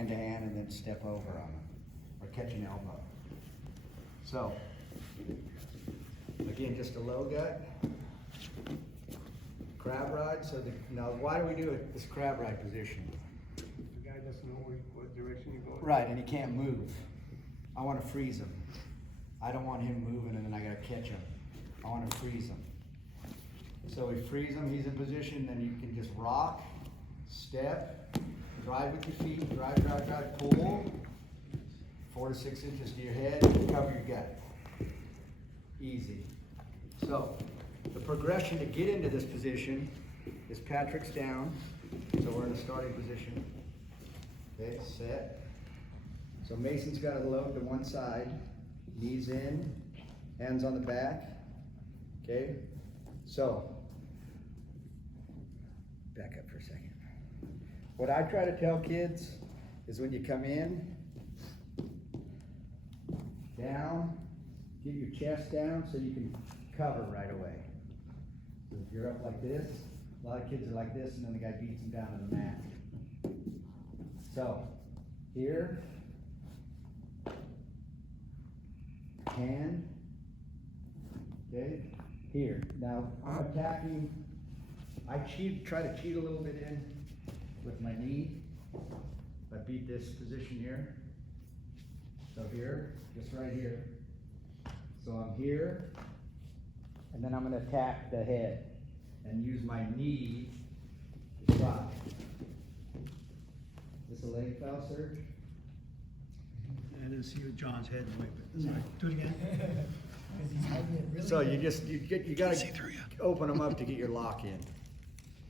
hand to hand and then step over on them, or catch an elbow. So, again, just a low gut, crab ride. So now why do we do it this crab ride position? The guy doesn't know what direction you're going. Right, and he can't move. I want to freeze him. I don't want him moving and then I gotta catch him. I want to freeze him. So we freeze him, he's in position, then you can just rock, step, drive with your feet, drive, drive, drive, pull, 4 to 6 inches to your head, cover your gut. Easy. So the progression to get into this position is Patrick's down, so we're in a starting position. Okay, set. So Mason's got to load to one side, knees in, hands on the back. Okay, so back up for a second. What I try to tell kids is when you come in, down, get your chest down so you can cover right away. So if you're up like this, a lot of kids are like this and then the guy beats them down to the mat. So, here, hand, okay, here. Now, I'm attacking, I try to cheat a little bit in with my knee. I beat this position here. So here, just right here. So I'm here, and then I'm gonna attack the head and use my knee to try. Is this a leg foul, Serge? I didn't see John's head move, but sorry, do it again. So you gotta open them up to get your lock in.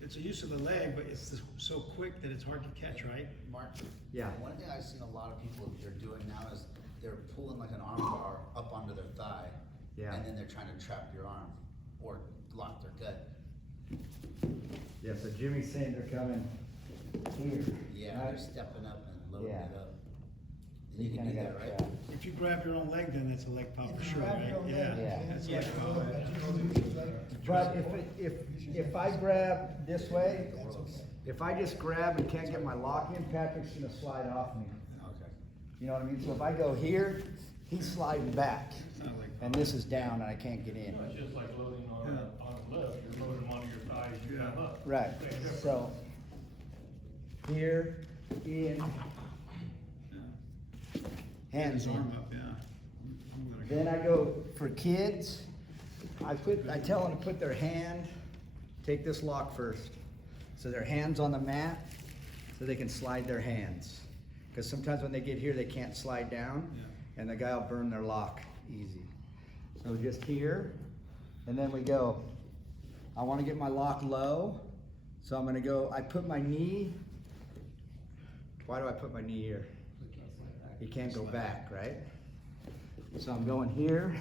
It's a use of the leg, but it's so quick that it's hard to catch, right? Mark, Yeah. one thing I've seen a lot of people they're doing now is they're pulling like an arm bar up onto their thigh, Yeah. and then they're trying to trap your arm or lock their gut. Yeah, so Jimmy's saying they're coming here. Yeah, right? they're stepping up and loading Yeah. it up. So And you can do kinda that, gotta right? trap. If you grab your own leg, then that's a leg pop for sure, right? Yeah. That's a leg pop. But if I grab this way, if I just grab and can't get my lock in, Patrick's gonna slide off me. Okay. You know what I mean? So if I go here, he's sliding back, It's not a leg and pop. this is down and I can't get in. It's just like loading on a lift, you're loading them onto your thighs, you Yeah. come up. Right, so here, in, hands His arm in. up, yeah. I'm gonna go. Then I go for kids, I tell them to put their hand, take this lock first. So their hands on the mat, so they can slide their hands. Because sometimes when they get here, they can't slide down, Yeah. and the guy will burn their lock easy. So just here, and then we go. I want to get my lock low, so I'm gonna go, I put my knee, why do I put my knee here? You can't go back, right? So I'm going here,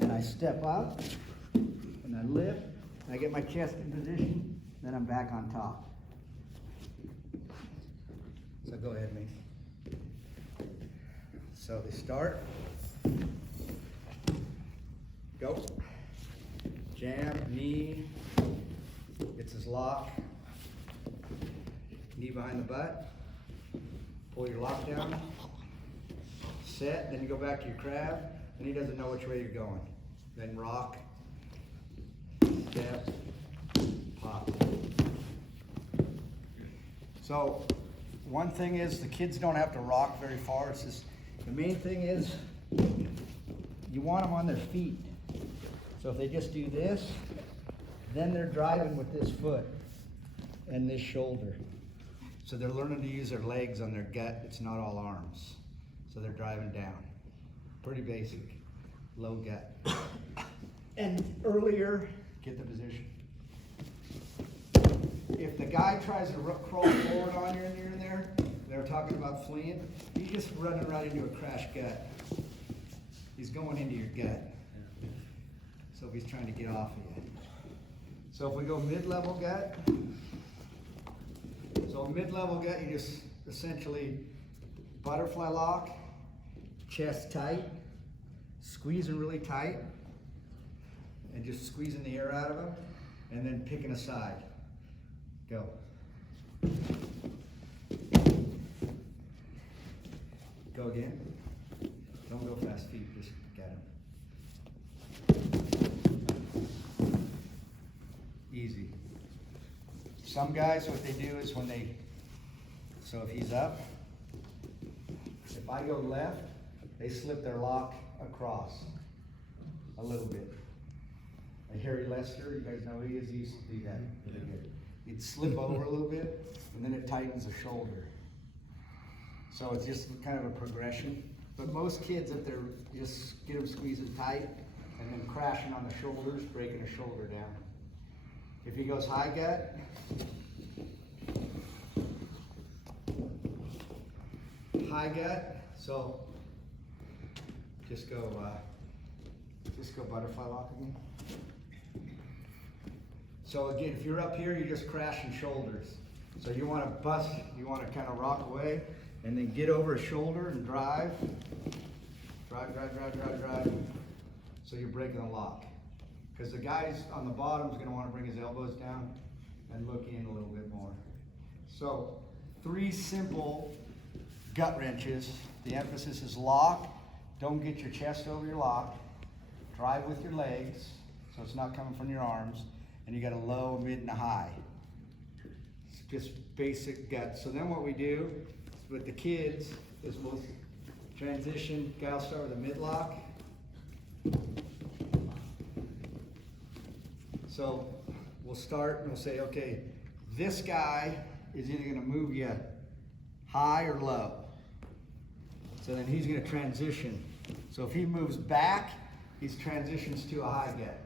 and I step up, and I lift, and I get my chest in position, then I'm back on top. So go ahead, Mace. So they start. Go. Jam, knee, gets his lock. Knee behind the butt. Pull your lock down. Set, then you go back to your crab, and he doesn't know which way you're going. Then rock, step, pop. So, one thing is the kids don't have to rock very far. It's just, the main thing is you want them on their feet. So if they just do this, then they're driving with this foot and this shoulder. So they're learning to use their legs on their gut. It's not all arms. So they're driving down. Pretty basic, low gut. And earlier, get the position. If the guy tries to crawl forward on you and you're in there, they're talking about fleeing, he's just running right into a crash gut. He's going into your gut. So if he's trying to get off of you. So if we go mid-level gut, so mid-level gut, you just essentially butterfly lock, chest tight, squeezing really tight, and just squeezing the air out of him, and then picking a side. Go. Go again. Don't go fast feet, just get him. Easy. Some guys, what they do is so if he's up, if I go left, they slip their lock across a little bit. Like Harry Lester, you guys know who he is, he used to do that really good. He'd slip over a little bit, and then it tightens the shoulder. So it's just kind of a progression. But most kids, if they're just get them squeezing tight and then crashing on the shoulders, breaking a shoulder down. If he goes high gut, so just go butterfly lock again. So again, if you're up here, you're just crashing shoulders. So you want to kind of rock away and then get over a shoulder and drive. So you're breaking the lock. Because the guys on the bottom is going to want to bring his elbows down and look in a little bit more. So 3 simple gut wrenches. The emphasis is lock. Don't get your chest over your lock. Drive with your legs, so it's not coming from your arms. And you got a low, a mid, and a high. It's just basic gut. So then what we do with the kids is we'll transition. Guys start with a mid lock. So we'll start and we'll say, okay, this guy is either going to move you high or low. So then he's going to transition. So if he moves back, he transitions to a high gut.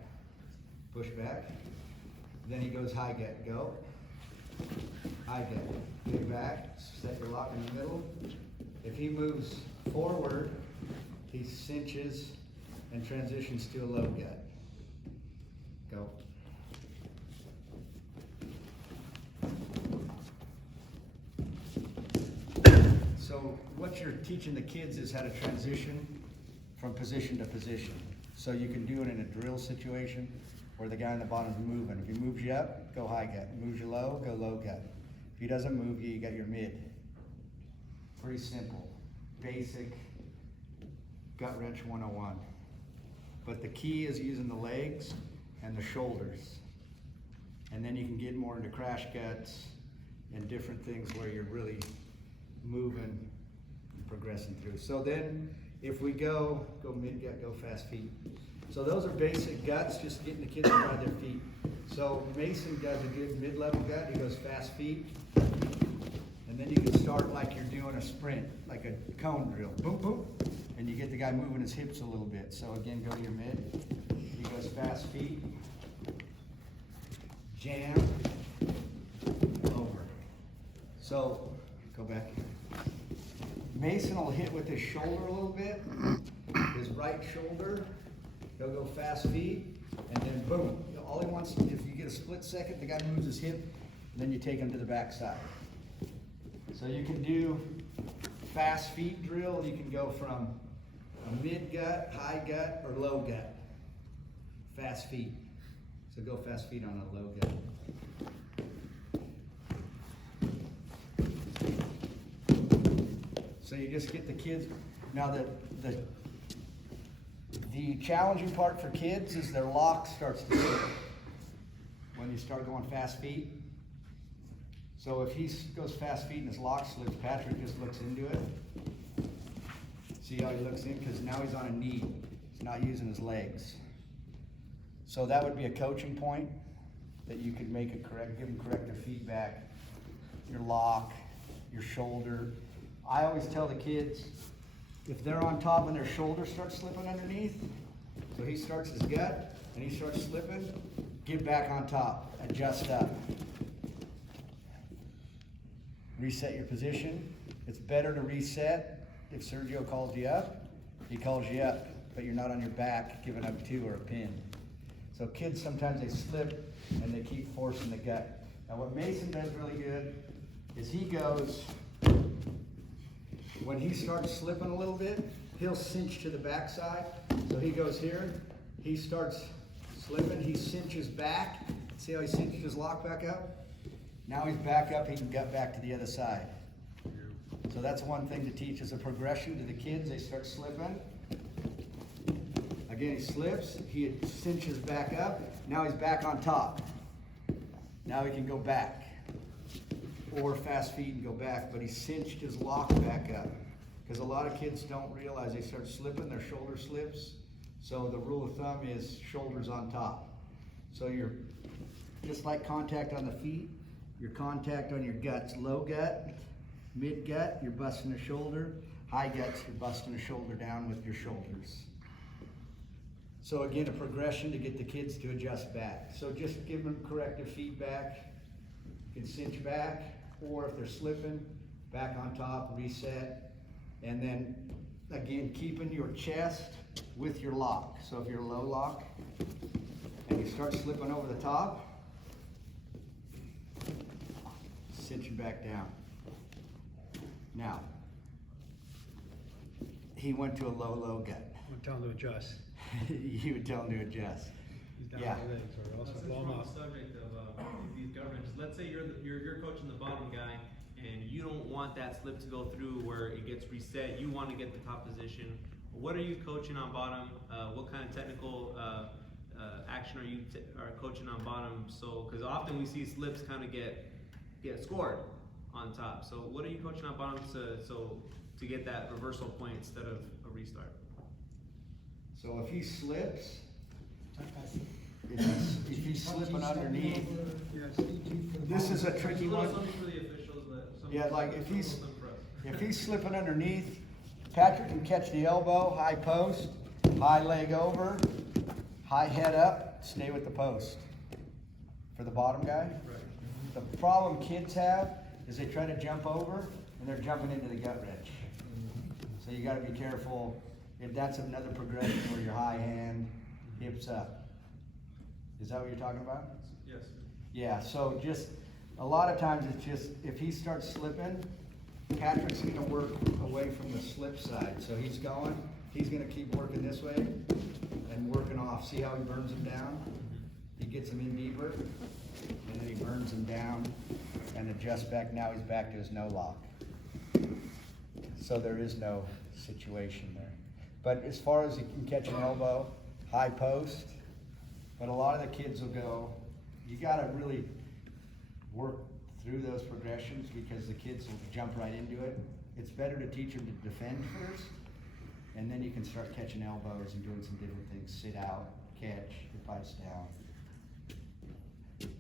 Push back. Then he goes high gut. Go. High gut. Get back. Set your lock in the middle. If he moves forward, he cinches and transitions to a low gut. Go. So what you're teaching the kids is how to transition from position to position. So you can do it in a drill situation where the guy on the bottom is moving. If he moves you up, go high gut. Moves you low, go low gut. If he doesn't move you, you got your mid. Pretty simple. Basic gut wrench 101. But the key is using the legs and the shoulders. And then you can get more into crash guts and different things where you're really moving and progressing through. So then if we go mid gut, go fast feet. So those are basic guts, just getting the kids to ride their feet. So Mason does a good mid-level gut, he goes fast feet. And then you can start like you're doing a sprint, like a cone drill, boom, boom. And you get the guy moving his hips a little bit. So again, go to your mid. He goes fast feet, jam, over. So, go back. Mason will hit with his shoulder a little bit, his right shoulder. He'll go fast feet, and then boom. All he wants, if you get a split second, the guy moves his hip, and then you take him to the back side. So you can do fast feet drill. You can go from a mid gut, high gut, or low gut. Fast feet. So go fast feet on a low gut. So you just get the kids. Now the challenging part for kids is their lock starts to slip when you start going fast feet. So if he goes fast feet and his lock slips, Patrick just looks into it. See how he looks in? Because now he's on a knee. He's not using his legs. So that would be a coaching point that you could make give him corrective feedback. Your lock, your shoulder. I always tell the kids, if they're on top and their shoulder starts slipping underneath, so he starts his gut and he starts slipping, get back on top, adjust up. Reset your position. It's better to reset if Sergio calls you up. He calls you up, but you're not on your back giving up 2 or a pin. So kids, sometimes they slip and they keep forcing the gut. Now what Mason does really good is he goes, when he starts slipping a little bit, he'll cinch to the backside. So he goes here, he starts slipping, he cinches back. See how he cinches his lock back up? Now he's back up, he can gut back to the other side. So that's one thing to teach as a progression to the kids. They start slipping. Again, he slips, he cinches back up. Now he's back on top. Now he can go back. Or fast feet and go back, but he cinched his lock back up. Because a lot of kids don't realize they start slipping, their shoulder slips. So the rule of thumb is shoulders on top. So you're, just like contact on the feet, your contact on your guts. Low gut, mid gut, you're busting the shoulder. High guts, you're busting the shoulder down with your shoulders. So again, a progression to get the kids to adjust back. So just give them corrective feedback. You can cinch back, or if they're slipping, back on top, reset. And then again, keeping your chest with your lock. So if you're low lock and you start slipping over the top, cinching back down. Now, he went to a low gut. I'm telling him to adjust. You would tell him to adjust. He's down Yeah. the legs, or else Since blow we're him on up. the subject of these governors, let's say you're coaching the bottom guy, and you don't want that slip to go through where it gets reset. You want to get the top position. What are you coaching on bottom? What kind of technical action are you coaching on bottom? So, because often we see slips kind of get scored on top. So, what are you coaching on bottom to get that reversal point instead of a restart? So if he slips, if he's slipping underneath, this is a tricky one. Something for the officials, Yeah, like if he's, something for us. if he's slipping underneath, Patrick can catch the elbow, high post, high leg over, high head up, stay with the post. For the bottom guy. The problem kids have is they try to jump over and they're jumping into the gut wrench. So you gotta be careful. If that's another progression where your high hand, hips up. Is that what you're talking about? Yes. Yeah, so just, a lot of times it's just, if he starts slipping, Patrick's gonna work away from the slip side. So he's gonna keep working this way and working off. See how he burns him down? He gets him in deeper, and then he burns him down and adjusts back. Now he's back to his no lock. So there is no situation there. But as far as he can catch an elbow, high post, but a lot of the kids will go, you gotta really work through those progressions because the kids will jump right into it. It's better to teach them to defend first, and then you can start catching elbows and doing some different things. Sit out, catch, hip ice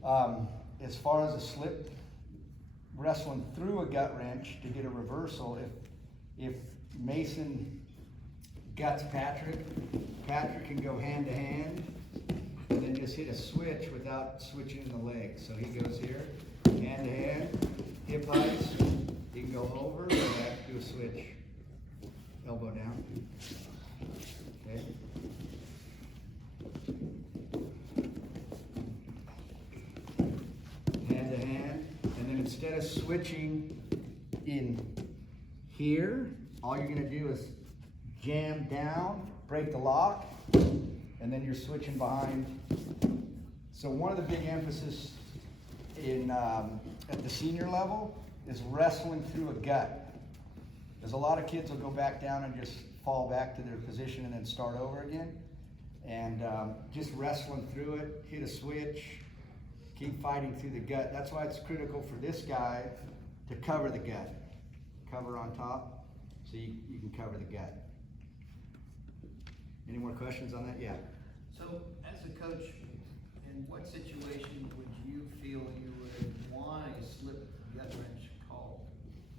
down. As far as a slip, wrestling through a gut wrench to get a reversal, if Mason guts Patrick can go hand to hand, and then just hit a switch without switching the legs. So he goes here, hand to hand, hip ice, he can go over, go back, do a switch, elbow down. Okay. Hand to hand, and then instead of switching in here, all you're gonna do is jam down, break the lock, and then you're switching behind. So one of the big emphasis in at the senior level is wrestling through a gut. There's a lot of kids will go back down and just fall back to their position and then start over again. And just wrestling through it, hit a switch, keep fighting through the gut. That's why it's critical for this guy to cover the gut. Cover on top, so you can cover the gut. Any more questions on that? Yeah. So, as a coach, in what situation would you feel you would want a slip gut wrench called?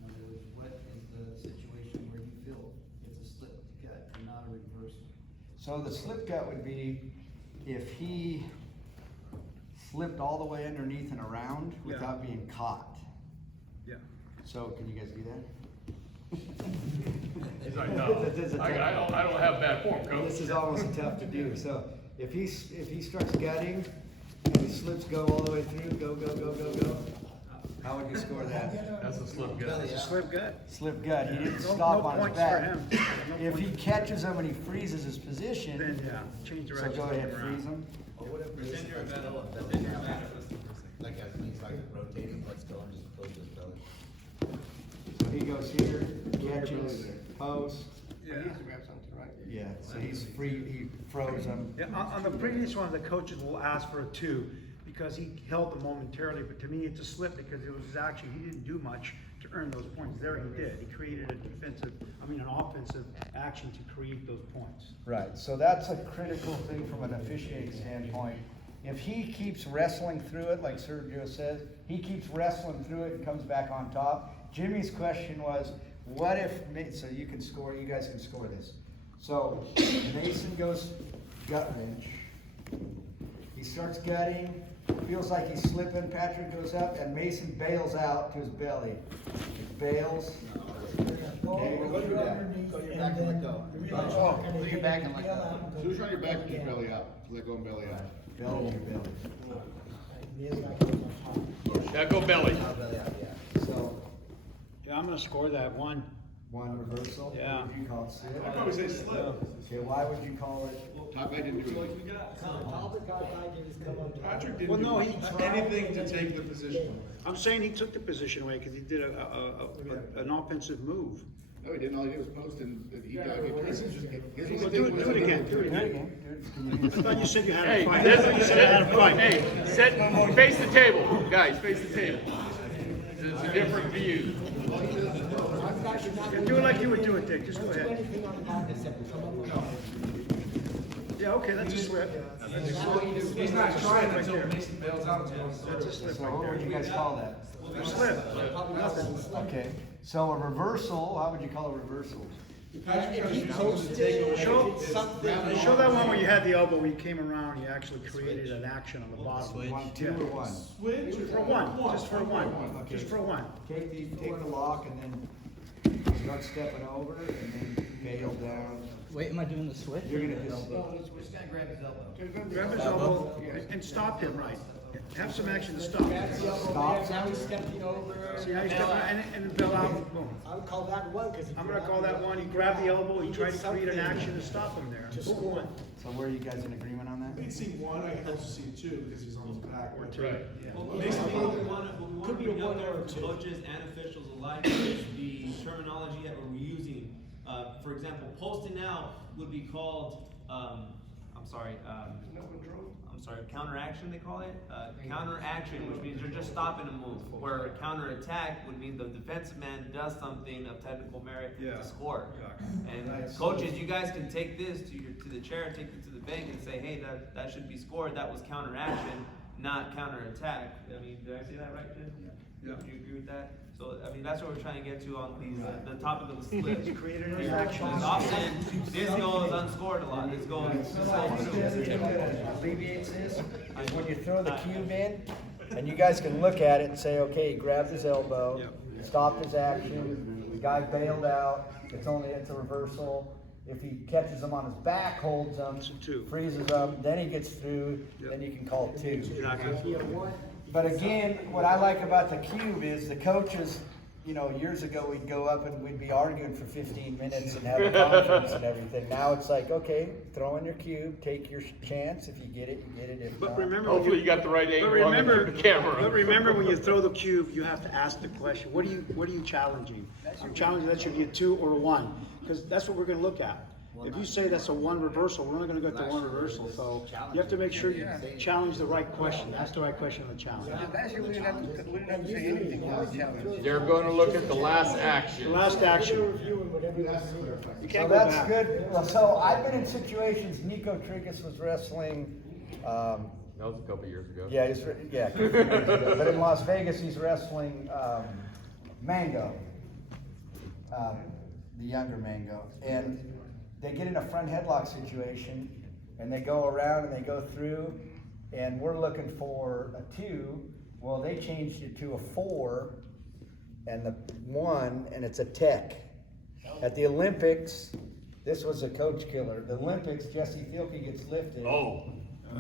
In other words, what is the situation where you feel it's a slip gut and not a reversal? So the slip gut would be if he slipped all the way underneath and around without being caught. Yeah. So can you guys do that? He's like, no, This is a I don't have bad form, coach. This is almost tough to do. So if he starts gutting and he slips go all the way through, go, how would you score that? That's a slip gut. It's a slip gut. Slip gut. He didn't No- stop no on his points back. for him. No If he points. catches him and he freezes his position, Then, yeah, change so direction. go ahead, flip around. freeze him. Or what if Pretend you're a let's veteran. go and belly Pretend you're a down? veteran. Like as he's like rotating, let's go and just close his belly. So he goes here, catches, post. He needs to grab something, right? Yeah, so he's free, he throws them. Yeah, on the previous one, the coaches will ask for a 2 because he held them momentarily, but to me, it's a slip because it was his action. He didn't do much to earn those points. There he did. He created an offensive action to create those points. Right, so that's a critical thing from an officiating standpoint. If he keeps wrestling through it, like Sergio says, he keeps wrestling through it and comes back on top. Jimmy's question was, what if, so you can score, you guys can score this. So Mason goes gut wrench. He starts gutting, feels like he's slipping, Patrick goes up, and Mason bails out to his belly. He bails. Okay, Go to your back. Go to your back and let go. Go to your back and let go. As soon as you're on your back, put your belly out. Let go and belly out. Belly to belly. Now go belly. Now belly out, yeah. So, Yeah, I'm gonna score that 1. one reversal? Yeah. What would you call it, slip? I'd probably say slip. Okay, why would you call it? Top guy didn't do anything. Patrick Well, didn't no, do anything to take the position. I'm saying he took the position away because he did an offensive move. No, he didn't. All he did was post and he dug it. His Well, only do thing was it again, do it again. I thought you said you had a fight. I thought you said you had a fight. Hey, face the table, guys, face the table. It's a different view. Yeah, do it like you would do it, Dick, just go ahead. Yeah, okay, that's a slip. He's not trying until Mason bails out. That's a slip So right what would you there. guys call that? A slip, nothing. Okay, so a reversal, how would you call a reversal? Show that one where you had the elbow, where you came around, you actually created an action on the bottom. 1, 2, or 1? For one, just for one, just for one. Take the lock and then start stepping over and then bail down. Wait, am I doing the switch? You're gonna just, We're just gonna grab his elbow. Grab his elbow and stop him, right. Have some action to stop. stop. Now he's stepping over. See how you step out and then bail out, boom. I would call that one because. I'm gonna call that one, he grabbed the elbow, he tried to create an action to stop him there. Just Boom, one. So were you guys in agreement on that? I can see one, I can also see two because he's on his back. Right. What we wanna bring out there for coaches and officials alike is the terminology that we're using. For example, posting out would be called, counteraction they call it. Counteraction, which means you're just stopping a move. Where counterattack would mean the defensive man does something of technical merit Yeah. to score. And Right. coaches, you guys can take this to the chair, take it to the bank and say, hey, that should be scored. That was counteraction, not counterattack. I mean, did I say that right, Jim? Yeah. Do you agree with that? So, I mean, that's what we're trying to get to on these, the topic of the slips. Created an action. Because often, this goes unscored a lot, this goes Alleviates this, is when you throw the cube in, and you guys can look at it and say, okay, he grabbed his elbow, stopped his action, the guy bailed out, it's a reversal. If he catches him on his back, holds him, It's a 2. freezes him, then he gets through, then you can call 2. Exactly. But again, what I like about the cube is the coaches, years ago, we'd go up and we'd be arguing for 15 minutes and have a conference and everything. Now it's like, okay, throw in your cube, take your chance. If you get it, you get it. If But not, remember. Hopefully you got the right angle on the camera. But remember, when you throw the cube, you have to ask the question, what are you challenging? I'm challenging that should be a 2 or a 1, because that's what we're gonna look at. If you say that's a 1 reversal, we're only gonna go to 1 reversal, so you have to make sure you challenge the right question, ask the right question on the challenge. Last year, we didn't have to say anything about the challenge. They're going to look at the last The action. last action, you So can't go that's back. good. Well, so I've been in situations, Nico Trigus was wrestling, That was a couple years ago. yeah, a couple years ago. But in Las Vegas, he's wrestling Mango, the younger Mango. And they get in a front headlock situation, and they go around and they go through, and we're looking for a 2. Well, they changed it to a 4 and the 1, and it's a tech. At the Olympics, this was a coach killer. The Olympics, Jesse Thielke gets lifted. Oh.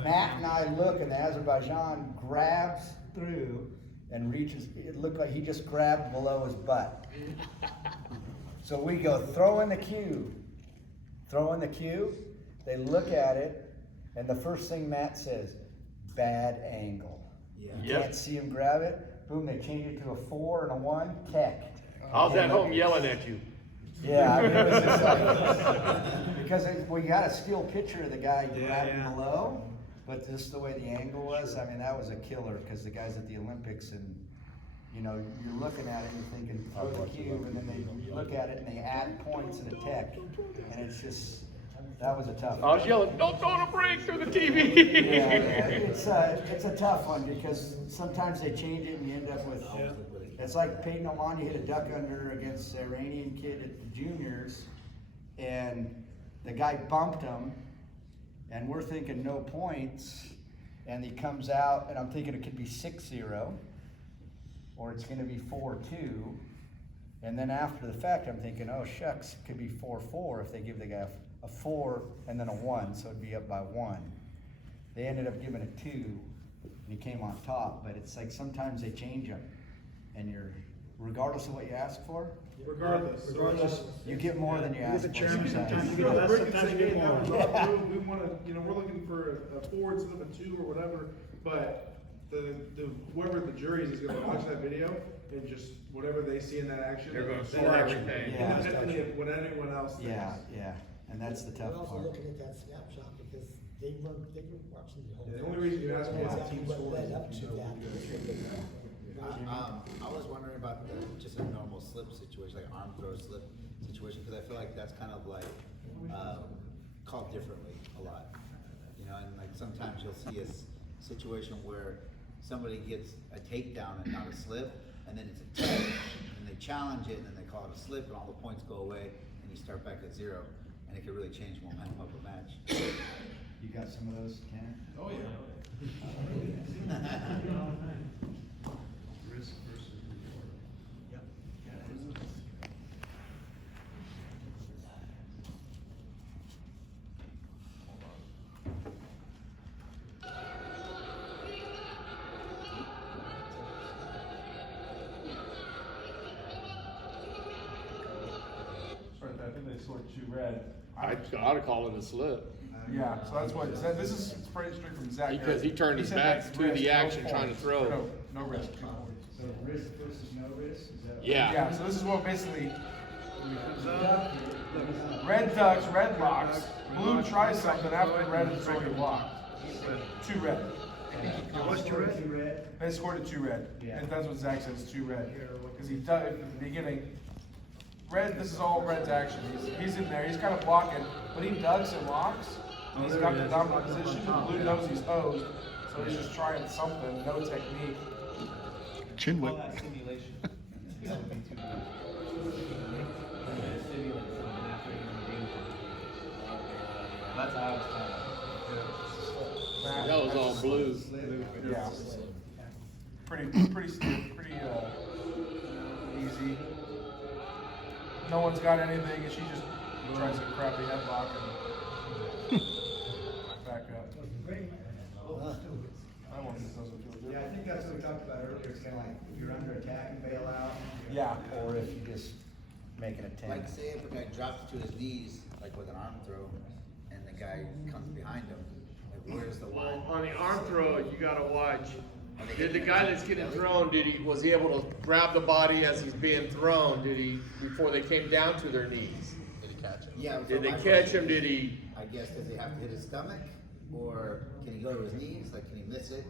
Matt and I look, and the Azerbaijan grabs through and reaches. It looked like he just grabbed below his butt. So we go, throw in the cube. Throw in the cube. They look at it, and the first thing Matt says, bad angle. Yeah. You Yep. can't see him grab it. Boom, they change it to a 4 and a 1, tech. I was at home yelling at you. Yeah, I mean, it was just like, because we got a still picture of the guy grabbing below, but just the way the angle was, I mean, that was a killer, cause the guys at the Olympics and, you know, you're looking at it and you're thinking, throw the cube, and then you look at it and they add points in a tech, and it's just, that was a tough I one. was yelling, don't throw the break through the TV. Yeah, it's a tough one, because sometimes they change it and you end up with, it's like Peyton Oman, you hit a duck under against the Iranian kid at the juniors, and the guy bumped him, and we're thinking no points, and he comes out, and I'm thinking it could be 6-0, or it's gonna be 4-2, and then after the fact, I'm thinking, oh shucks, it could be 4-4 if they give the guy a 4 and then a 1, so it'd be up by 1. They ended up giving a 2, and he came on top, but it's like sometimes they change them, and you're, regardless of what you ask for, Regardless. you get more than you You're ask the for chairman, sometimes you sometimes. get less, Rick can sometimes you say, get "Hey, that was more. our move. We wanna, we're looking for a 4 instead of a 2 or whatever, but whoever the jury is gonna watch that video and just, whatever they see in that action. They're gonna they score like everything. it. Yeah. Independently of what anyone else thinks. Yeah, and that's the tough We're also part. looking at that snapshot because they were watching the whole. The only reason you ask me is Exactly team what scores. led up to that. I was wondering about just a normal slip situation, like arm throw slip situation, because I feel like that's kind of like, called differently a lot. You know, and like sometimes you'll see a situation where somebody gets a takedown and not a slip, and then it's a tech, and they challenge it, and then they call it a slip, and all the points go away, and you start back at 0, and it can really change momentum of a match. You got some of those, Tanner? Oh, yeah. Risk versus reward. Sorry, I think they scored 2 red. I ought to call it a slip. Yeah, so that's what, this is it's pretty strict from Zach. Because he turned his said back that's to risk, the no action trying to points. throw. No risk. So risk versus no risk, is that? Yeah. Yeah, so this is what basically, red ducks, red locks, blue tries something after red is already locked. 2 red. What's two red? They scored a 2 red. Yeah. And that's what Zach says, 2 red. Because he dug at the beginning. Red, this is all Red's action. He's in there, he's kind of blocking, but he dugs and locks. And he's got the dominant position. Blue knows he's hosed, so he's just trying something, no technique. Chin Call whip. that simulation. That would be too much. Simulate something after you're in the game. That's how I was taught. That was all blue. Yeah. Pretty easy. No one's got anything, and she just tries a crappy headlock and back up. That one just doesn't feel good. Yeah, I think that's what we talked about earlier, it's kinda like, if you're under attack and bail out. Yeah. Or if you just make an attempt. Like say if a guy drops to his knees, like with an arm throw, and the guy comes behind him, like where's the line? On the arm throw, you gotta watch. Did the guy that's getting thrown, was he able to grab the body as he's being thrown? Before they came down to their knees? Did he catch him? Yeah. Did so they my catch question him? Did he? I guess does he have to hit his stomach, or can he go to his knees? Like can he miss it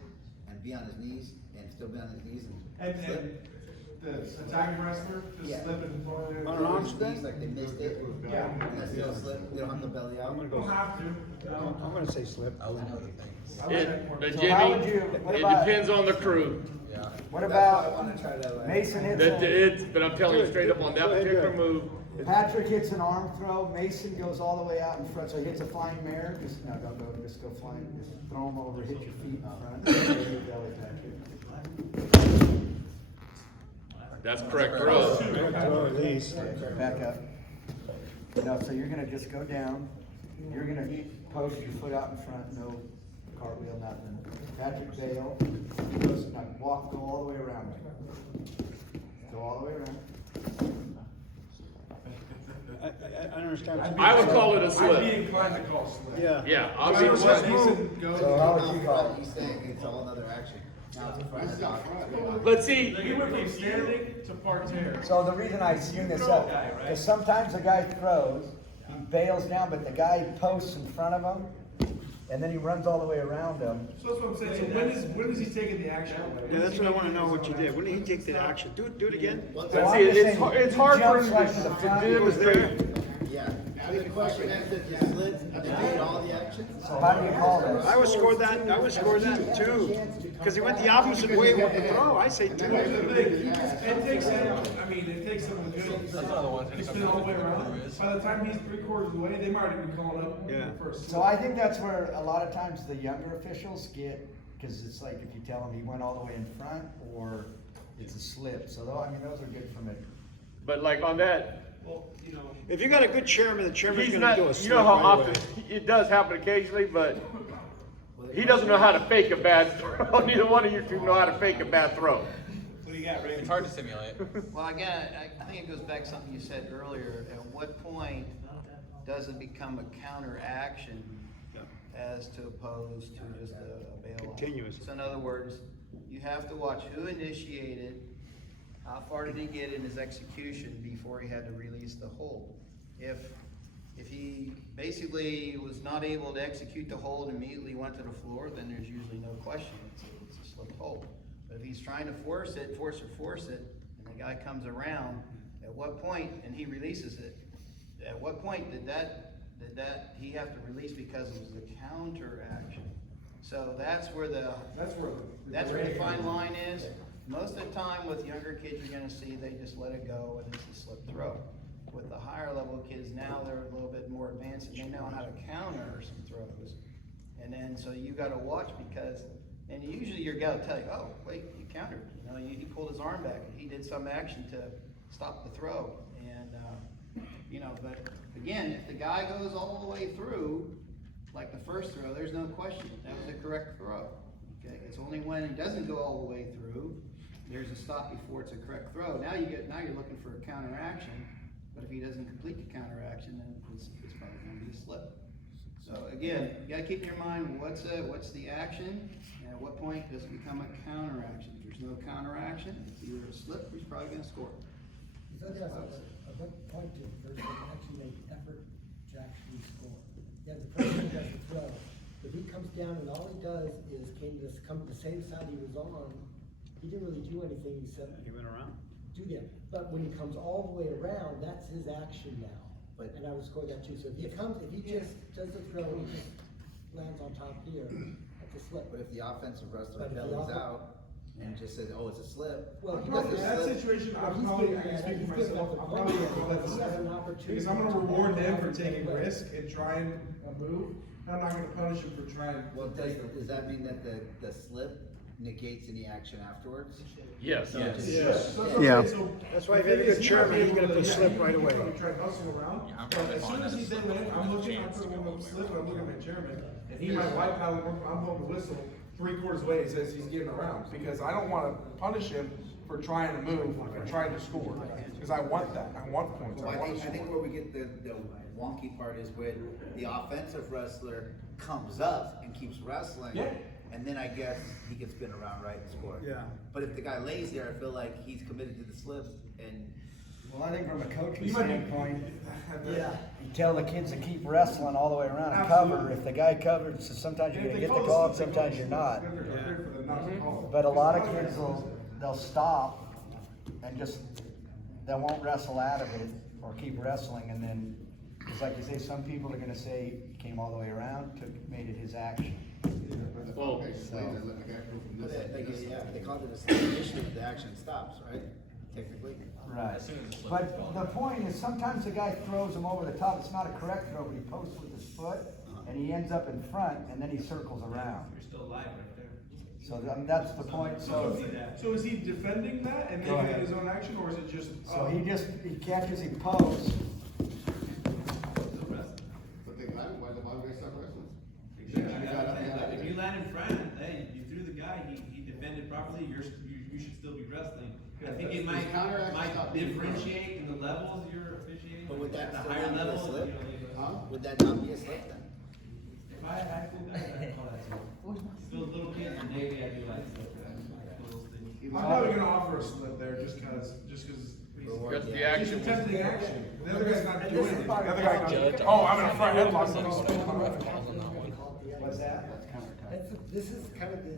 and be on his knees and still be on his knees and slip? The attacking wrestler just Yeah. slip and throw it in. On an arm His spin? knees, like they missed it. Yeah. And that's still slip. They don't have the belly out. You don't have to. No. I'm gonna say slip. That was another thing. I like that more. So how would Jimmy, you, what it about, depends on the crew. Yeah. what That's why I about wanna try to like. Mason hits But I'm telling you straight up on that Go ahead, particular go move, Patrick hits an arm throw, Mason goes all the way out in front, so he hits a flying mare, just, no, don't go, just go flying, just throw him over, hit your feet in front. Your belly back here. that's correct throw. Throw at least. Back up. No, so you're gonna just go down, you're gonna post your foot out in front, no cartwheel, nothing. Patrick Bale, he goes, now walk, go all the way around. Go all the way around. I don't understand. what you I would mean. call it a I'd be slip. inclined to call slip. Yeah. Yeah, I'll Whoever be says slip. Mason goes. So how would you call it? He's saying it's all another action. Now it's in front of the dog. But see, He went from standing to parterre. So the reason I bring this up, is sometimes the guy throws, he bails down, but the guy posts in front of him, and then he runs all the way around him. So that's what I'm saying, so when is he taking the action away? Yeah, that's what I wanna know what you did. When did he take the action? Do it again. but So see, I'm just it's, saying, it's he hard for jumps him right to, to the to front. It was there. demonstrate. Yeah. The question is, did you slip and did all the actions? So how do you call this? I would score that, two. Cause he went the opposite way with the throw. I say Here's two. the thing, it takes him, I mean, it takes him a good, he's been all the way around. By the time he's 3/4 of the way, they might even be calling up Yeah. for a slip. So I think that's where a lot of times the younger officials get, cause it's like if you tell them he went all the way in front, or it's a slip, so I mean, those are good for me. But like on that, If you got a good chairman, the chairman's he's gonna not, do a you slip know how right often, away. it does happen occasionally, but he doesn't know how to fake a bad throw. Neither one of you two know how to fake a bad throw. It's hard to simulate. Well, again, I think it goes back to something you said earlier. At what point does it become a counteraction as to opposed to just a bailout? Continuous. So in other words, you have to watch who initiated, how far did he get in his execution before he had to release the hold. If he basically was not able to execute the hold and immediately went to the floor, then there's usually no question, it's a slipped hold. But if he's trying to force it, and the guy comes around, at what point, and he releases it, at what point did he have to release because it was the counter action? So that's where the fine line is. Most of the time with younger kids, you're gonna see they just let it go and it's a slip throw. With the higher level kids now, they're a little bit more advanced and they know how to counter some throws. And then, so you gotta watch because, and usually your guy will tell you, oh, wait, you countered. You know, he pulled his arm back and he did some action to stop the throw. And, you know, but again, if the guy goes all the way through, like the first throw, there's no question, that was the correct throw. Okay, it's only when it doesn't go all the way through, there's a stop before it's a correct throw. Now you're looking for a counteraction, but if he doesn't complete the counteraction, then it's probably gonna be a slip. So again, you gotta keep in your mind, what's the action, and at what point does it become a counteraction? If there's no counteraction, it's either a slip or he's probably gonna score. So that's at what point does the person actually make effort to actually score? Yeah, the person does the throw. If he comes down and all he does is come to the same side he was on, he didn't really do anything except He went around. do that. But when he comes all the way around, that's his action now. But- And I would score that too. So if he just does the throw, he just lands on top here, that's a slip. But if the offensive wrestler But if the bellies offen- out and just says, oh, it's a slip. Well, he does doesn't- the In that slip- situation, Well, I'm he's probably, giving I can that- speak he's for giving myself, that I'm the probably ball. gonna call that a He has an slip. opportunity Because I'm gonna to reward run him out for and taking play. risk and trying a move, and I'm not gonna punish him for trying. Well, does that mean that the slip negates any action afterwards? Yes. So it's just- Yes. That's what I'm Yeah. saying. So That's why if the you have a thing is, good he chairman, might be he's gonna able put to- slip yeah, right he away. might Try to hustle around, Yeah, I'm but probably as soon fine as at he's a in slip. there, I'm looking, I'm Chance to putting go him all on the way slip, around. I'm looking at my chairman, and he might wipe out I'm holding the whistle 3/4 away, it says he's getting around, because I don't wanna punish him for trying to move, or trying to score, because I want that, I want points, Well, I want to I think score. where we get the wonky part is when the offensive wrestler comes up and keeps wrestling. Yeah. And then I guess he gets spin around, right, and score. Yeah. But if the guy lays there, I feel like he's committed to the slip and. Well, I think from a coaching You might be- standpoint, Yeah. you tell the kids to keep wrestling all the way around and Absolutely. cover. If the guy covers, so sometimes you're And if gonna they get the call call, a slip, sometimes they you're call not. a slip, they're prepared for the not to call it. But a lot of kids they'll stop and just, they won't wrestle out of it or keep wrestling, and then, it's like you say, some people are gonna say, he came all the way around, made it his action. Well, But they call it a slip initially, the action stops, right? Technically. Right. But the point is, sometimes the guy throws him over the top, it's not a correct throw, but he posts with his foot, and he ends up in front, and then he circles around. You're still alive right there. So that's the point, so, So is he defending that and Go making it ahead. his own action, or is it just? so he catches, he posts, But they got him, why the ball race start wrestling? If you land in front, hey, you threw the guy, he defended properly, you should still be wrestling. I think it might differentiate in the levels you're officiating. But would that At still the higher not be a levels, slip? Huh? Would that not be a slip then? If I had full guys, I'd call that slip. Those little kids, and they do like slip. He I'm was- probably gonna offer a slip there, just cause he's Because the he's action was. attempting action. The other guy's not And doing this is anything. part The of other guy the- goes, oh, I'm in a front headlock. So he's spinning my ref. What's that? That's kind of This is kind of the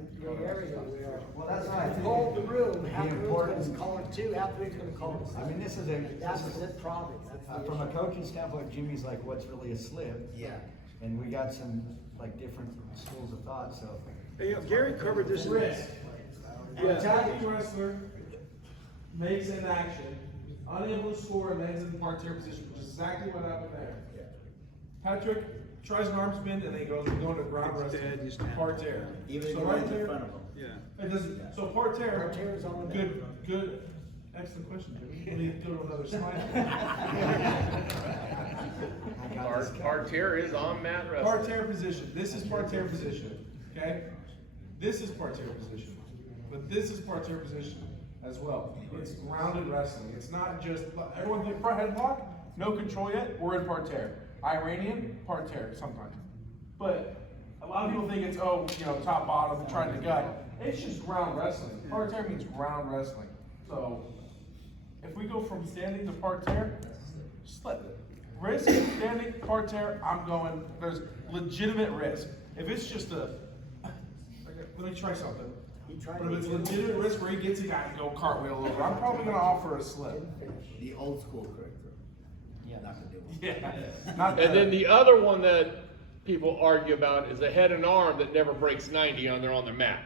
area where. Well, that's what I think. Hold the room, half The the room's important- gonna call it two, half the room's gonna call it. I mean, this is a, That's this is, the problem, that's the from a issue. coaching standpoint, Jimmy's like, what's really a slip? Yeah. And we got some, like, different schools of thought, so. Hey, Gary covered this. Risk. An Yeah. attacking wrestler makes an action, unable to score, and lands in the parterre position, which is exactly what happened there. Patrick tries an arm spin and then he goes, we're going to ground Dead, you wrestling, stand. parterre. Even if So he right lands in there, front of him. Yeah. it doesn't, so parterre, Parterre is on the good, excellent question, Jimmy. Let me go to another slide. I got this guy. Parterre is on mat wrestling. Parterre position, this is parterre position, okay? This is parterre position, but this is parterre position as well. It's grounded wrestling, it's not just, everyone think front headlock, no control yet, we're in parterre. Iranian, parterre sometimes. But a lot of people think it's, top, bottom, trying to gut. It's just ground wrestling. Parterre means ground wrestling. So, if we go from standing to parterre, slip. Risk, standing, parterre, I'm going, there's legitimate risk. If it's just let me try something. But if it's legitimate risk where he gets a guy to go cartwheel over, I'm probably gonna offer a slip. The old school correct throw. Yeah, not the new one. Yeah. Not And then the other one that people argue about is a head and arm that never breaks 90 on their mat.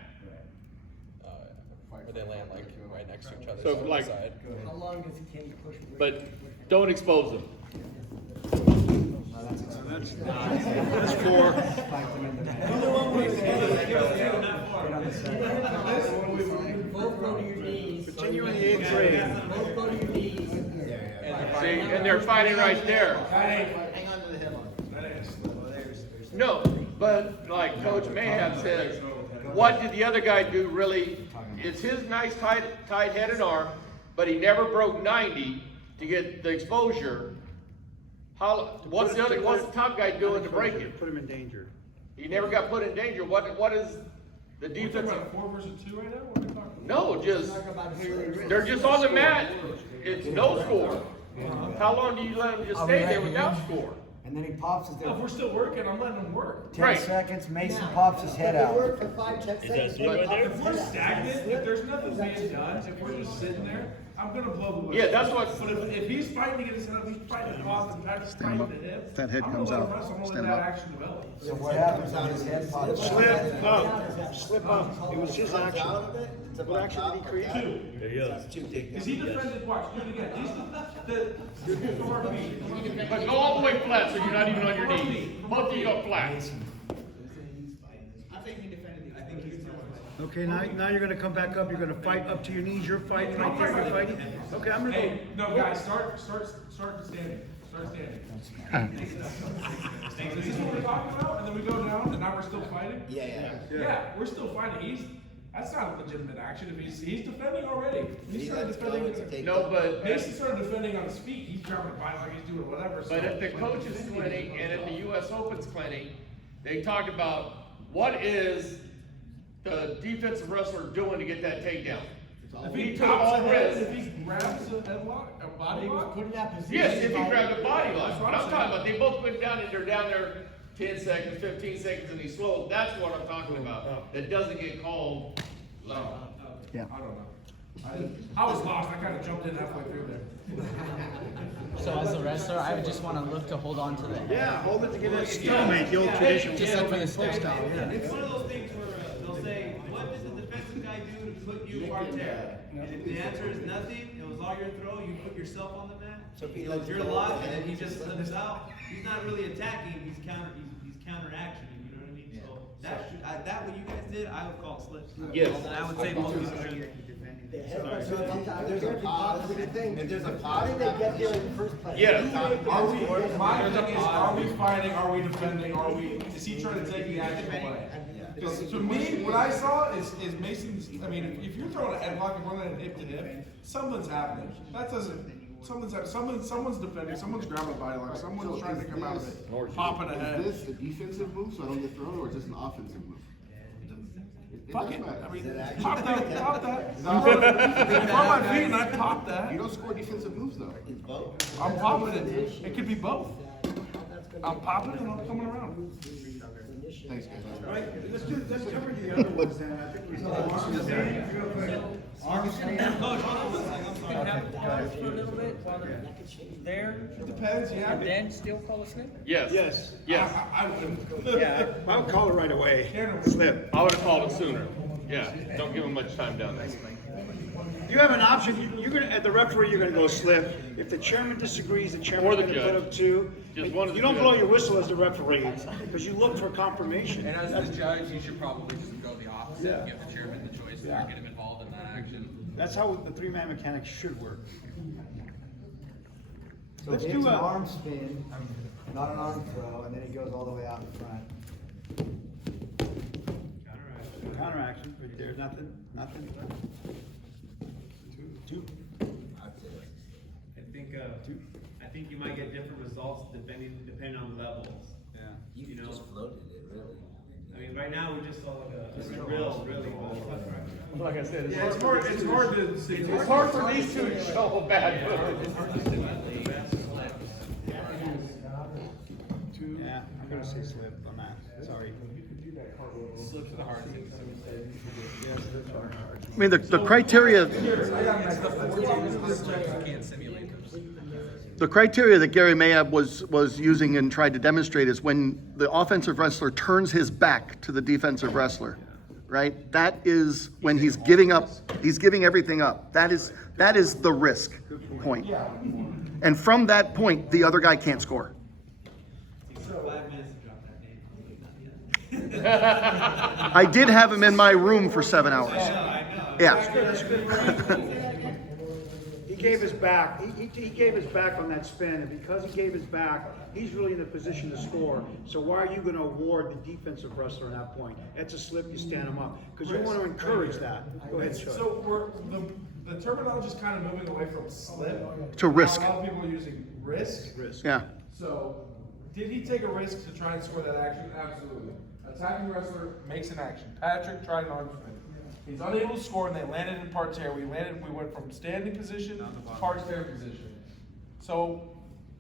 Where they land like right next to each other. So, side by like- side. How long does he can push? But don't expose them. No, that's That's four. Spike them in the back. Get on the side. Both go to your knees. Continue in the eighth grade. Both go to your knees. See, and they're fighting right there. Hang on to the headlock. No, but like Coach Mayhem says, what did the other guy do really? It's his nice tight head and arm, but he never broke 90 to get the exposure. What's the top guy doing to break it? Put him in danger. He never got put in danger. What is the We're talking defensive? about 4 versus 2 right now? What are we talking about? No, just, they're just on the mat. It's no score. How long do you let them just stay there without score? And then he pops his, If we're still working, I'm letting him work. 10 Right. seconds, Mason pops his head They out. work for 5-10 seconds. If we're stagnant, if there's nothing being done, if we're just sitting there, I'm gonna blow the whistle. Yeah, that's what- But if he's fighting to get his head up, he's fighting to cost and Patrick's fighting to hip. That head I'm gonna comes let him out. wrestle, I'm gonna Stand let that up. action develop. So what happens when his head pops out? Slip up, slip up. It was his Comes action. out of it, it's What about action did he top create? of that. There you go. Is he defended, watch, do it again, he's the hard feet. But go all the way flat so you're not even on your knees. Both of you go flat. Okay, now you're gonna come back up, you're gonna fight up to your knees, you're fighting right there, you're fighting. Okay, I'm gonna Hey, go. no, guys, start standing, start standing. So this is what we're talking about, and then we go down, and now we're still fighting? Yeah, we're still fighting, that's not a legitimate action, if he's defending already. He started defending. No, but Mason started defending on his feet, he's grabbing the body like he's doing whatever, so. But at the coaches clinic and at the US Opens clinic, they talked about what is the defensive wrestler doing to get that takedown. If He he took tops all the head, risks. if he grabs a headlock, a body lock. Put in that position. Yes, if he grabbed a body lock, but I'm talking about, they both went down and they're down there 10 seconds, 15 seconds, and he slowed, that's what I'm talking about. That doesn't get called low. Yeah. I don't know. I was lost, I kinda jumped in halfway through there. So as a wrestler, I would just want to look to hold on to the head. Yeah, hold it to get that stalemate, the old traditional. Just like for the stalemate stick. style, yeah. It's one of those things where they'll say, what does the defensive guy do to put you parterre? And if the answer is nothing, it was all your throw, you put yourself on the mat. So if he It was lets your go, lock, and and then he he just just slips out. He's not really attacking, he's counteractioning, you know what I mean? So that what you guys did, I would call it slips. Yes. And I would say most people should. There's a positive thing. If there's a How did they get there in the first place? Yes. Are we, my thing is, are we fighting, are we defending, is he trying to take the action away? Because to me, what I saw is Mason's, I mean, if you're throwing a headlock and running hip to hip, something's happening. That doesn't, someone's defending, someone's grabbing a body lock, someone's trying to come out of it, popping ahead. Is this a defensive move so I don't get thrown, or is this an offensive move? Fuck it. doesn't matter. I mean, pop that. If I'm on my feet and I pop that, You don't score defensive moves though. I'm popping it. It could be both. I'm popping it and I'm coming around. Thanks, guys. Let's cover the other ones then. I think we still have Coach, hold on one second. I'm sorry. Have pause for a little bit while they're there, It depends, yeah. and then still call a slip? Yes. Yes. Yes. Yeah, I would call it right away. Slip. I would have called it sooner. Yeah, don't give him much time down there. You have an option, you're gonna, at the referee, you're gonna go slip. If the chairman disagrees, the Or chairman's the gonna put judge. up two. Just one of the You don't two. blow your whistle as the referee, because you look for confirmation. And as the judge, you should probably just go the opposite, Yeah. give the chairman the choice, Yeah. or get him involved in that action. That's how the three-man mechanics should work. So Let's it's do an a- arm spin, not an arm throw, and then he goes all the way out in front. Counteraction, right there, nothing. Two. I think you might get different results depending on the levels. Yeah. You know? Just floated it, really. I mean, right now, we just saw like a real, really good. Like I said, it's hard to see. It's hard for these two to show a bad move. Yeah, I'm gonna say slip on that, sorry. Slips are the hard thing. I mean, the criteria, It's the 14 slips you can't simulate those. the criteria that Gary Mayab was using and tried to demonstrate is when the offensive wrestler turns his back to the defensive wrestler, right? That is when he's giving everything up. That is the risk point. And from that point, the other guy can't score. 5 minutes to drop that name. I did have him in my room for 7 hours. Yeah. He gave his back, he gave his back on that spin, and because he gave his back, he's really in a position to score. So why are you gonna award the defensive wrestler at that point? That's a slip, you stand him up, because you wanna encourage that. Go ahead, Chuck. So the terminology's kind of moving away from slip. To risk. Now a lot of people are using risk. Yeah. So, did he take a risk to try and score that action? Absolutely. Attacking wrestler makes an action. Patrick tried an arm spin. He's unable to score, and they landed in parterre. We went from standing position to parterre position. So,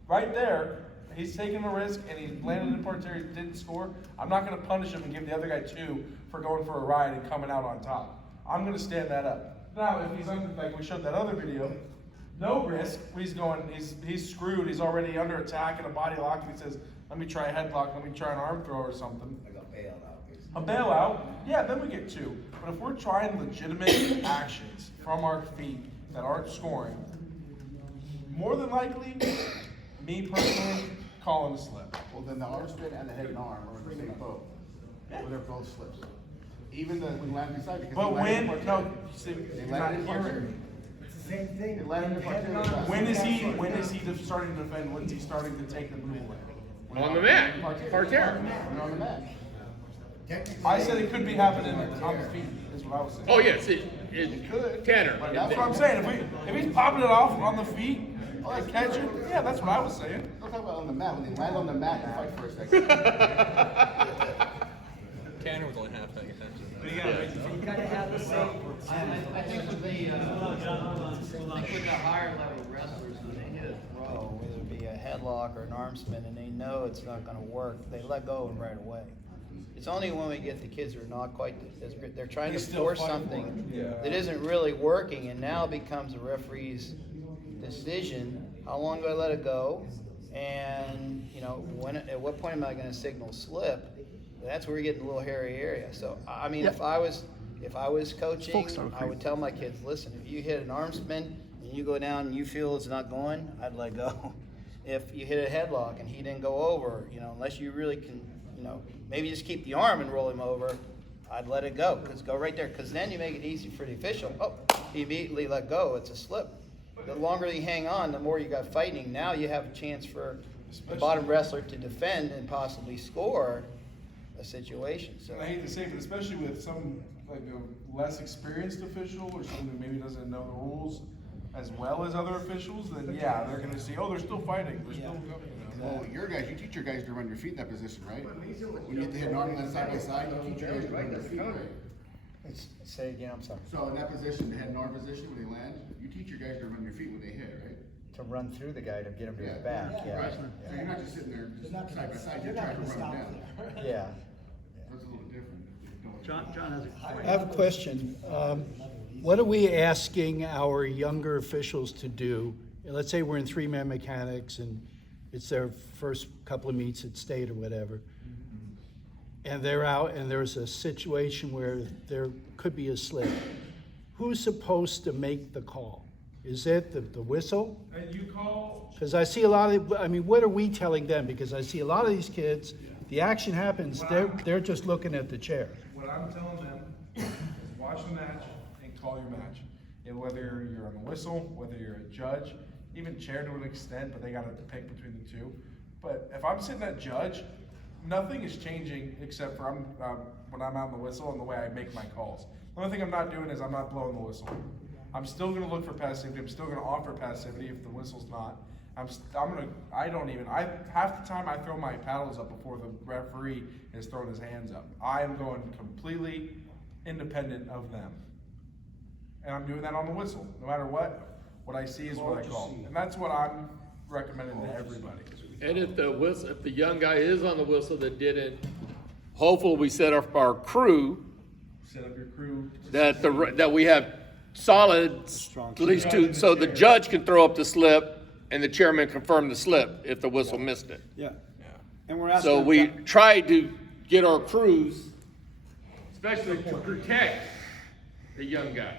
right there, he's taking a risk, and he landed in parterre. He didn't score. I'm not going to punish him and give the other guy 2 for going for a ride and coming out on top. I'm going to stand that up. Now, if he's like we showed that other video, no risk. He's screwed. He's already under attack in a body lock, and he says, "Let me try a headlock. Let me try an arm throw or something." Like a bailout. A bailout, yeah, then we get 2. But if we're trying legitimate actions from our feet that aren't scoring, more than likely, me personally, calling a slip. Well, then the arm spin and the head and arm are in the same boat. Well, they're both slips. Even the when landing inside because But they landed when, in no, parterre. see, They you're not landed in hearing parterre. me. It's the same thing. They landed in Head and parterre. arm. When is he starting to defend? When's he starting to take the move away? On the mat, parterre. When on the mat. I said it could be happening on the feet, is what I was saying. Oh, yes, it could. Tanner. But That's what I'm saying. If he's popping it off on the feet, and catch it, yeah, that's what I was saying. Don't talk about on the mat. When they land on the mat, you fight for a second. Tanner was only half paying attention. You gotta have the same. I think with the higher level wrestlers, when they hit a throw, whether it be a headlock or an arm spin, and they know it's not gonna work, they let go right away. It's only when we get the kids who are not quite as good, they're trying to They still force fight for something it. that isn't really working, and now becomes a referee's decision, how long do I let it go? And, at what point am I gonna signal slip? That's where we get in a little hairy area. So, I mean, if I was coaching, I would tell my kids, listen, if you hit an arm spin and you go down and you feel it's not going, I'd let go. If you hit a headlock and he didn't go over, unless you really can, maybe just keep the arm and roll him over, I'd let it go. Go right there, because then you make it easy for the official. Oh, he immediately let go, it's a slip. The longer you hang on, the more you got fighting. Now you have a chance for the bottom wrestler to defend and possibly score a situation. So I hate to say it, but especially with some like a less experienced official or someone who maybe doesn't know the rules as well as other officials, then yeah, they're going to see, oh, they're still fighting. They're still going. Well, your guys, you teach your guys to run your feet in that position, right? When you hit the head and arm land side by side, you teach your guys to run their feet, right? Say again, I'm sorry. So in that position, the head and arm position, when they land, you teach your guys to run your feet when they hit, right? To run through the guy to get him to his Yeah. back, yeah. Right. So you're not just sitting there just They're not side by gonna- side, they're you're not trying to gonna run them stop down. there. Yeah. That's a little different. John has a. I have a question. What are we asking our younger officials to do? Let's say we're in three-man mechanics and it's their first couple of meets at state or whatever. And they're out and there's a situation where there could be a slip. Who's supposed to make the call? Is it the whistle? And you call, Because I see a lot of, I mean, what are we telling them? Because I see a lot of these kids, the action happens, they're just looking at the chair. what I'm telling them is watch the match and call your match. And whether you're on the whistle, whether you're a judge, even chair to an extent, but they gotta pick between the two. But if I'm sitting at judge, nothing is changing except for when I'm out on the whistle and the way I make my calls. The only thing I'm not doing is I'm not blowing the whistle. I'm still gonna look for passivity, I'm still gonna offer passivity if the whistle's not. Half the time I throw my paddles up before the referee is throwing his hands up. I am going completely independent of them. And I'm doing that on the whistle, no matter what I see is what I call. And that's what I'm recommending to everybody. And if the young guy is on the whistle that didn't, hopefully we set up our crew Set up your crew. that we have solid, at least two, so the judge can throw up the slip and the chairman confirm the slip if the whistle missed it. Yeah. And we're asking. So we try to get our crews, especially to protect the young guy.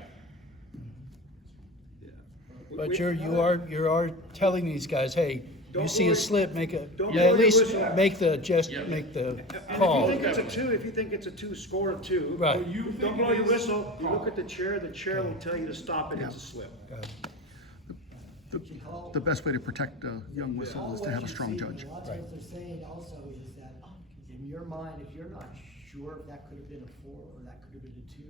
But you are telling these guys, hey, you see a slip, make a, Don't yeah, blow at your least whistle. make the Yeah. make the And call. if you think it's a two, score of two. Right. You think Don't blow it your is, whistle, you call. look at the chair will tell you to stop it, it's a slip. The best way to protect a young whistle is to have a strong judge. A lot of times they're saying also is that in your mind, if you're not sure if that could have been a 4 or that could have been a 2,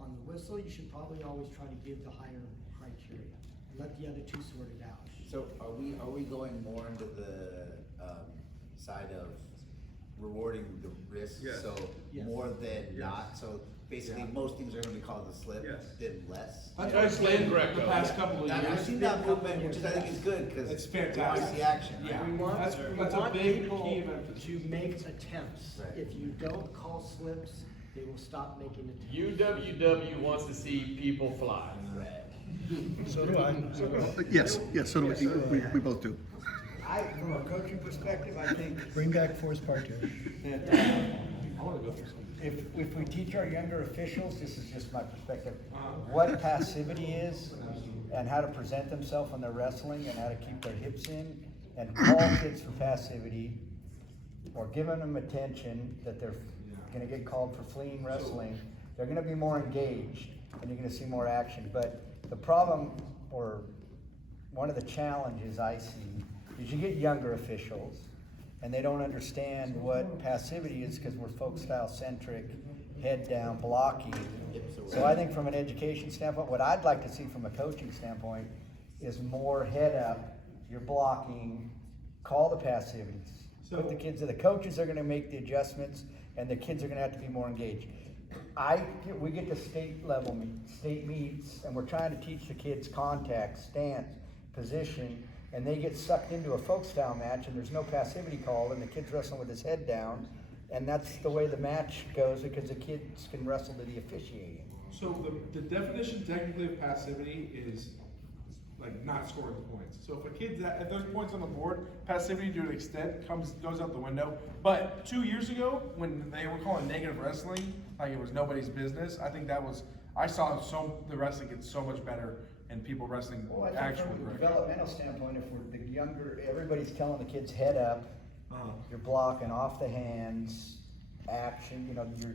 on the whistle, you should probably always try to give the higher criteria and let the other 2 sort it out. So are we going more into the, side of rewarding the risk? Yes. So Yes. more than not, so basically most things are gonna be called a slip, Yes. then less? That's what I've seen Greco. the past couple of I've years. seen that movement, which is, I think is good, cause It's we wanna fantastic. see action. Yeah. We want, That's we a want big people key event for to make attempts. Right. If you don't call slips, they will stop making attempts. UWW wants to see people fly. So do I. Yes, so do we both do. From a coaching perspective, I think Bring back forced parterre. that, if we teach our younger officials, this is just my perspective, what passivity is and how to present themselves when they're wrestling and how to keep their hips in and call kids for passivity or giving them attention that they're gonna get called for fleeing wrestling, they're gonna be more engaged and you're gonna see more action. But the problem, or one of the challenges I see, is you get younger officials and they don't understand what passivity is because we're folk style centric, head down, blocking. So I think from an education standpoint, what I'd like to see from a coaching standpoint is more head up, you're blocking, call the passivities. Put the kids, the coaches are gonna make the adjustments and the kids are gonna have to be more engaged. We get to state level state meets and we're trying to teach the kids contact, stance, position, and they get sucked into a folk style match and there's no passivity call and the kid's wrestling with his head down. And that's the way the match goes because the kids can wrestle to the officiating. So the definition technically of passivity is like not scoring the points. So if a kid's if there's points on the board, passivity to an extent goes out the window. But 2 years ago, when they were calling negative wrestling, like it was nobody's business, I think I saw the wrestling get so much better and people wrestling Well, I think actual from a Greco. developmental standpoint, if we're the younger, everybody's telling the kids head up, you're blocking off the hands, action, you're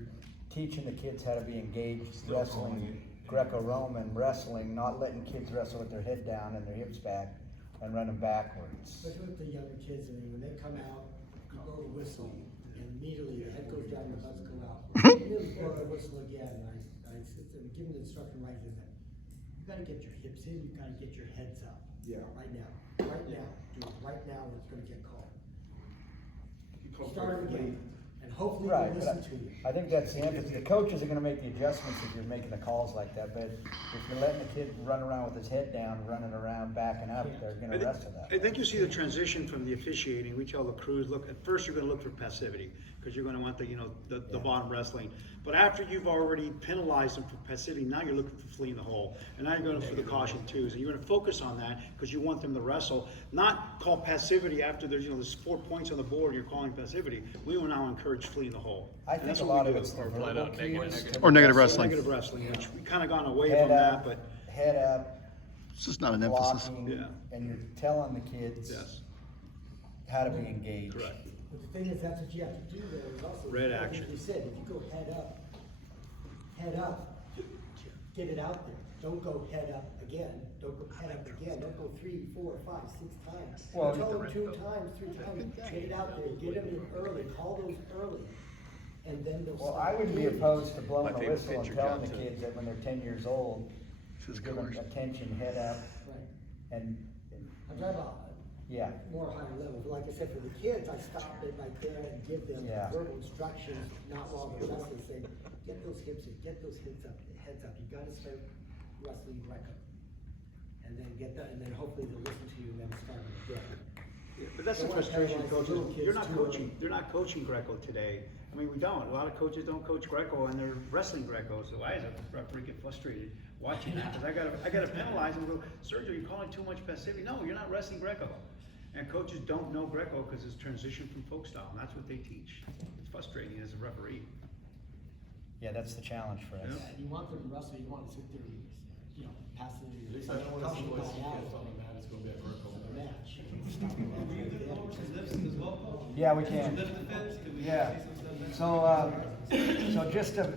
teaching the kids how to be engaged wrestling, Greco-Roman wrestling, not letting kids wrestle with their head down and their hips back and run them backwards. Especially with the younger kids, when they come out, you blow the whistle, and immediately the head goes down, the butts go out. Immediately blow the whistle again, and I sit there and give them the instruction right then. You gotta get your hips in, you gotta get your heads up. Yeah. Right now, do it right now, or it's gonna get called. Start it again, and and hopefully Right, they'll but listen to you. I think that's the emphasis. The coaches are gonna make the adjustments if you're making the calls like that, but if you're letting the kid run around with his head down, running around, backing up, they're gonna rest of that. I think you see the transition from the officiating. We tell the crews, look, at first you're gonna look for passivity, because you're gonna want the, the Yeah. bottom wrestling. But after you've already penalized them for passivity, now you're looking for fleeing the hole. And now you're going for the caution twos, and you're gonna focus on that, because you want them to wrestle, not call passivity after there's 4 points on the board, you're calling passivity. We will now encourage fleeing the hole. I And think that's a what we lot of do. it's the verbal cues. Or negative wrestling. Negative wrestling, which we kinda gone away Head from that, up, but, head up, It's just not an emphasis. blocking, Yeah. and you're telling the kids yes, how to be engaged. correct. But the thing is, that's what you have to do there, is also. Red like action. You said, if you go head up, get it out there. Don't go head up again, don't go head up again, don't go 3, 4, 5, 6 times. Well, Tell them 2 times, 3 times, get it out there, get them in early, call those early, and then they'll Well, start. I wouldn't be doing it. opposed to blowing My the favorite whistle and pitcher, telling the John, kids that when they're 10 years old, His give them colors. attention, head up, Right. and, I'm talking about yeah. more higher level, but like I said, for the kids, I stop it right there and give them Yeah. verbal instructions, not while they're wrestling, say, get those hips in, get those heads up, you gotta start wrestling Greco. And then get that, and then hopefully they'll listen to you and then start again. Yeah, but that's the They wanna frustration, paralyze coaches, little kids you're not too coaching, early. they're not coaching Greco today. I mean, we don't, a lot of coaches don't coach Greco and they're wrestling Greco, so I as a referee get frustrated watching that, cause I gotta penalize them, and go, Sergio, you're calling too much passivity, no, you're not wrestling Greco. And coaches don't know Greco because it's transition from folk style, and that's what they teach. It's frustrating as a referee. Yeah, that's the challenge for us. Yeah. Yeah, you want them to wrestle, you want to sit there, pass it. At least I know when it's always kids on the mat, it's gonna be a vertical. Match. Can we do motion lifts as well, Coach? Yeah, we can. Lift defense, can we Yeah. see some stuff? So just to,